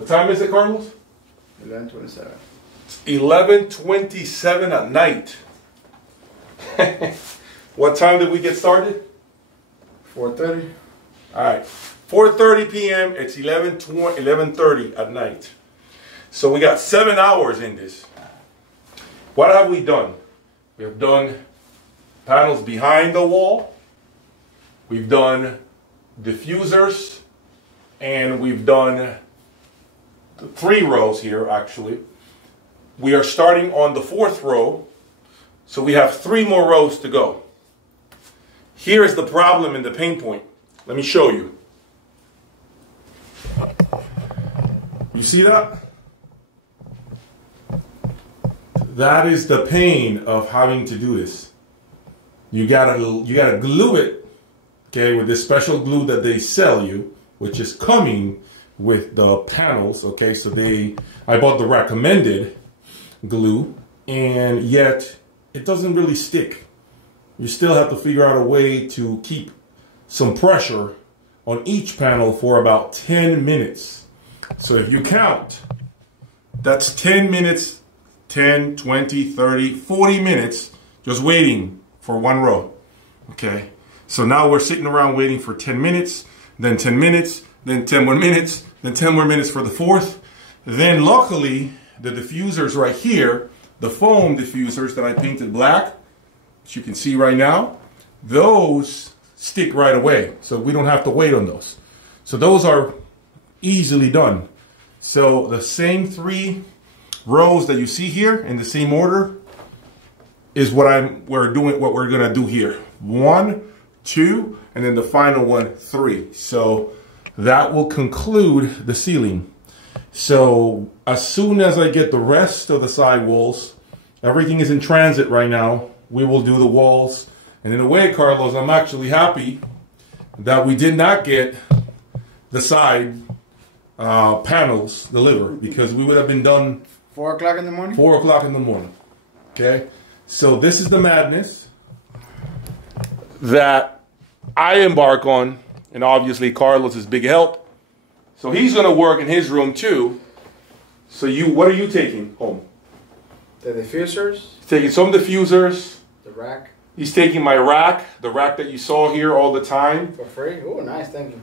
What time is it, Carlos? 11:27. 11:27 at night. What time did we get started? 4:30. All right, 4:30 p.m. It's 11:30 at night. So we got 7 hours in this. What have we done? We have done panels behind the wall. We've done diffusers, and we've done 3 rows here, actually. We are starting on the 4th row, so we have 3 more rows to go. Here is the problem and the pain point. Let me show you. You see that? That is the pain of having to do this. You gotta glue it, okay, with this special glue that they sell you, which is coming with the panels, okay? So I bought the recommended glue, and yet it doesn't really stick. You still have to figure out a way to keep some pressure on each panel for about 10 minutes. So if you count, that's 10 minutes, 10, 20, 30, 40 minutes just waiting for 1 row, okay? So now we're sitting around waiting for 10 minutes, then 10 minutes, then 10 more minutes, then 10 more minutes for the 4th. Then luckily, the diffusers right here, the foam diffusers that I painted black, which you can see right now, those stick right away. So we don't have to wait on those. So those are easily done. So the same 3 rows that you see here in the same order is what we're gonna do here. 1, 2, and then the final one, 3. So that will conclude the ceiling. So as soon as I get the rest of the side walls, everything is in transit right now, we will do the walls. And in a way, Carlos, I'm actually happy that we did not get the side panels delivered, because we would have been done 4 o'clock in the morning? 4 o'clock in the morning, okay? So this is the madness that I embark on, and obviously Carlos is big help. So he's gonna work in his room too. So what are you taking home? The diffusers. He's taking some diffusers. The rack. He's taking my rack, the rack that you saw here all the time. For free? Oh, nice, thank you.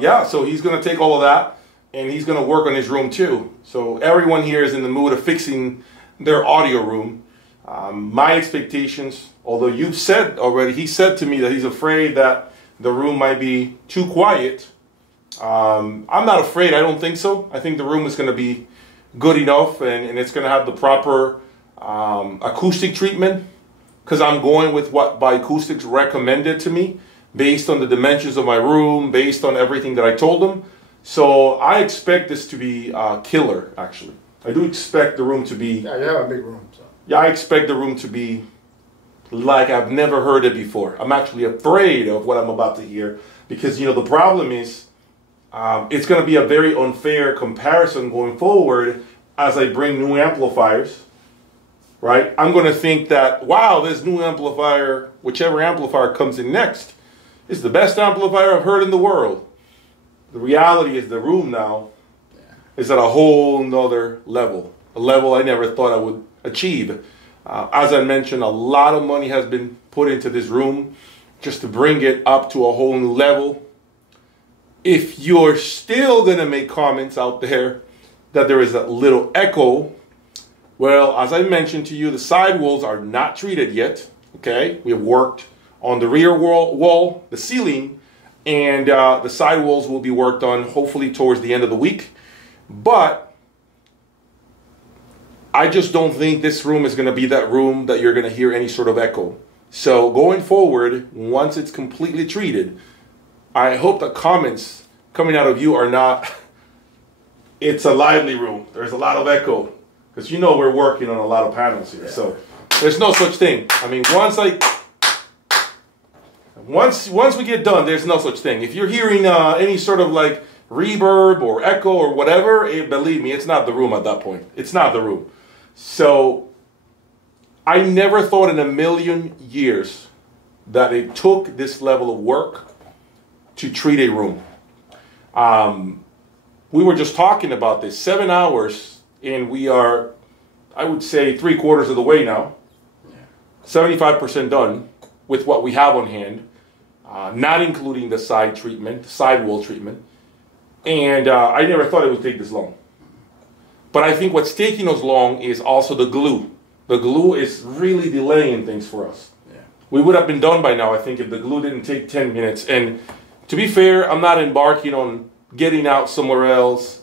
Yeah, so he's gonna take all of that, and he's gonna work on his room too. So everyone here is in the mood of fixing their audio room. My expectations, although you've said already, he said to me that he's afraid that the room might be too quiet. I'm not afraid, I don't think so. I think the room is going to be good enough, and it's going to have the proper acoustic treatment, because I'm going with what by Acoustics recommended to me, based on the dimensions of my room, based on everything that I told them. So I expect this to be killer, actually. I do expect the room to be... Yeah, you have a big room, so... Yeah, I expect the room to be like I've never heard it before. I'm actually afraid of what I'm about to hear, because, you know, the problem is it's going to be a very unfair comparison going forward as I bring new amplifiers, right? I'm going to think that, wow, this new amplifier, whichever amplifier comes in next, is the best amplifier I've heard in the world. The reality is the room now is at a whole nother level, a level I never thought I would achieve. As I mentioned, a lot of money has been put into this room just to bring it up to a whole new level. If you're still going to make comments out there that there is a little echo, well, as I mentioned to you, the side walls are not treated yet, okay? We have worked on the rear wall, the ceiling, and the side walls will be worked on hopefully towards the end of the week. But I just don't think this room is going to be that room that you're going to hear any sort of echo. So going forward, once it's completely treated, I hope the comments coming out of you are not, it's a lively room, there's a lot of echo. Because you know we're working on a lot of panels here. So there's no such thing. I mean, once we get done, there's no such thing. If you're hearing any sort of like reverb or echo or whatever, believe me, it's not the room at that point. It's not the room. So I never thought in a million years that it took this level of work to treat a room. We were just talking about this, 7 hours, and we are, I would say, 3/4 of the way now. 75% done with what we have on hand, not including the side treatment, sidewall treatment. And I never thought it would take this long. But I think what's taking us long is also the glue. The glue is really delaying things for us. Yeah. We would have been done by now, I think, if the glue didn't take 10 minutes. And to be fair, I'm not embarking on getting out somewhere else,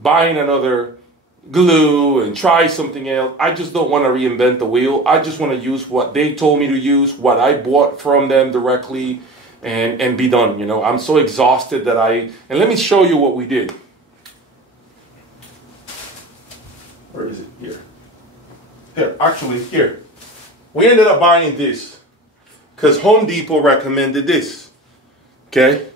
buying another glue and try something else. I just don't want to reinvent the wheel. I just want to use what they told me to use, what I bought from them directly, and be done. You know, I'm so exhausted that and let me show you what we did. Where is it? Here. Here, actually, here. We ended up buying this because Home Depot recommended this. Okay?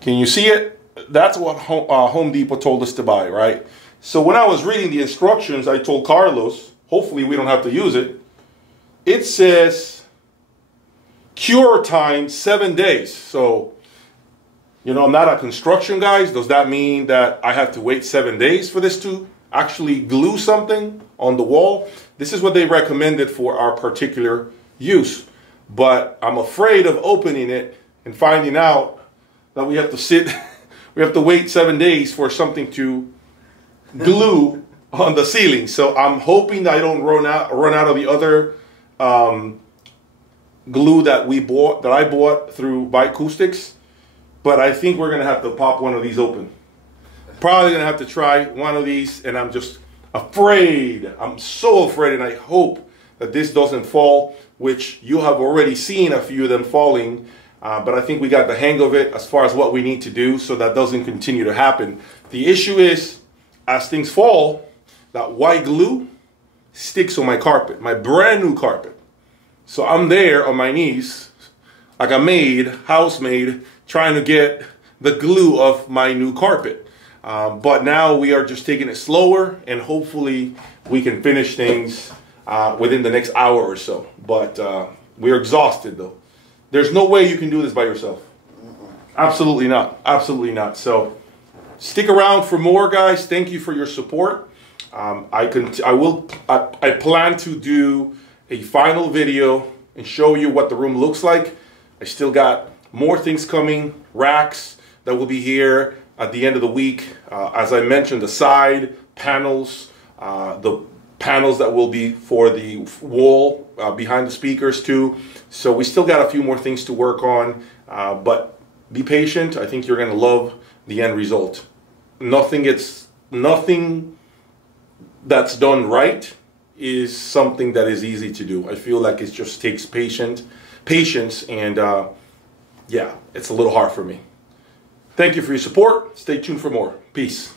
Can you see it? That's what Home Depot told us to buy, right? So when I was reading the instructions, I told Carlos, hopefully we don't have to use it. It says cure time 7 days. So, you know, I'm not a construction guy. Does that mean that I have to wait 7 days for this to actually glue something on the wall? This is what they recommended for our particular use. But I'm afraid of opening it and finding out that we have to wait 7 days for something to glue on the ceiling. So I'm hoping that I don't run out of the other glue that I bought through Acoustics. But I think we're gonna have to pop one of these open. Probably gonna have to try one of these, and I'm just afraid. I'm so afraid, and I hope that this doesn't fall, which you have already seen a few of them falling. But I think we got the hang of it as far as what we need to do so that doesn't continue to happen. The issue is, as things fall, that white glue sticks on my carpet, my brand new carpet. So I'm there on my knees, like a housemaid, trying to get the glue off my new carpet. But now we are just taking it slower, and hopefully we can finish things within the next hour or so. But we're exhausted though. There's no way you can do this by yourself. Absolutely not. Absolutely not. So stick around for more, guys. Thank you for your support. I plan to do a final video and show you what the room looks like. I still got more things coming, racks that will be here at the end of the week. As I mentioned, the side panels, the panels that will be for the wall behind the speakers too. So we still got a few more things to work on, but be patient. I think you're gonna love the end result. Nothing that's done right is something that is easy to do. I feel like it just takes patience, and yeah, it's a little hard for me. Thank you for your support. Stay tuned for more. Peace.